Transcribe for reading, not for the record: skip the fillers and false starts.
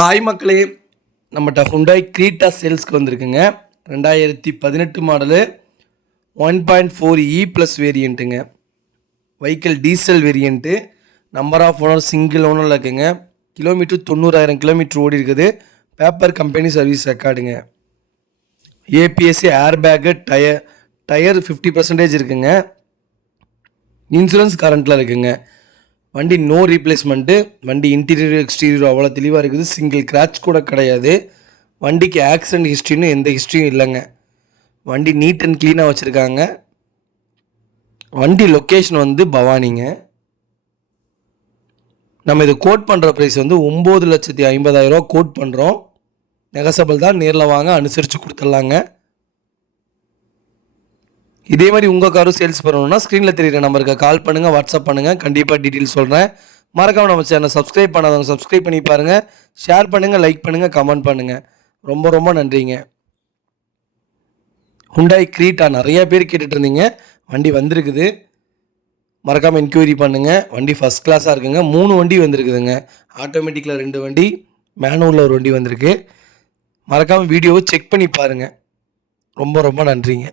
Hi மக்களே, நம்மகிட்ட Hyundai க்ரீட்டா சேல்ஸ்க்கு வந்திருக்குங்க. 2018 மாடலு 1.4 ப்ளஸ் வேரியண்ட்டுங்க. Vehicle diesel variant. Number of owner single ஓனரில் இருக்குங்க. கிலோமீட்டர் 90,000 கிலோமீட்டர் ஓடி இருக்குது. பேப்பர் கம்பெனி சர்வீஸ் ரெக்கார்டுங்க. ஏபிஎஸ்சி ஏர் பேக்கு டயர் 50% இருக்குங்க. இன்சூரன்ஸ் கரண்ட்டில் இருக்குங்க. வண்டி நோ ரீப்ளேஸ்மெண்ட்டு. வண்டி இன்டீரியர் எக்ஸ்டீரியர் அவ்வளோ தெளிவாக இருக்குது. சிங்கிள் கிராச் கூட கிடையாது. வண்டிக்கு ஆக்சிடென்ட் ஹிஸ்ட்ரின்னு எந்த ஹிஸ்ட்ரியும் இல்லைங்க. வண்டி நீட் அண்ட் க்ளீனாக வச்சுருக்காங்க. வண்டி லொக்கேஷன் வந்து பவானிங்க. நம்ம இது கோட் பண்ணுற ப்ரைஸ் வந்து 9,50,000 கோட் பண்ணுறோம். நெகசபிள் தான். நேரில் வாங்க, அனுசரித்து கொடுத்துட்லாங்க. இதே மாதிரி உங்கள் காரும் சேல்ஸ் பண்ணணும்னா ஸ்க்ரீனில் தெரியுற நம்பருக்கு கால் பண்ணுங்கள், வாட்ஸ்அப் பண்ணுங்கள். கண்டிப்பாக டீட்டெயில்ஸ் சொல்கிறேன். மறக்காமல் நம்ம சேனலை சப்ஸ்கிரைப் பண்ணாதவங்க சப்ஸ்கிரைப் பண்ணி பாருங்கள். ஷேர் பண்ணுங்கள், லைக் பண்ணுங்கள், கமெண்ட் பண்ணுங்கள். ரொம்ப ரொம்ப நன்றிங்க. ஹுண்டாய் க்ரீட்டா நிறையா பேர் கேட்டுட்டு இருந்தீங்க. வண்டி வந்திருக்குது. மறக்காமல் என்கொயரி பண்ணுங்கள். வண்டி ஃபஸ்ட் கிளாஸாக இருக்குங்க. 3 வண்டி வந்திருக்குதுங்க. ஆட்டோமேட்டிக்கில் 2 வண்டி, மேனுவலில் ஒரு வண்டி வந்திருக்கு. மறக்காமல் வீடியோவை செக் பண்ணி பாருங்கள். ரொம்ப ரொம்ப நன்றிங்க.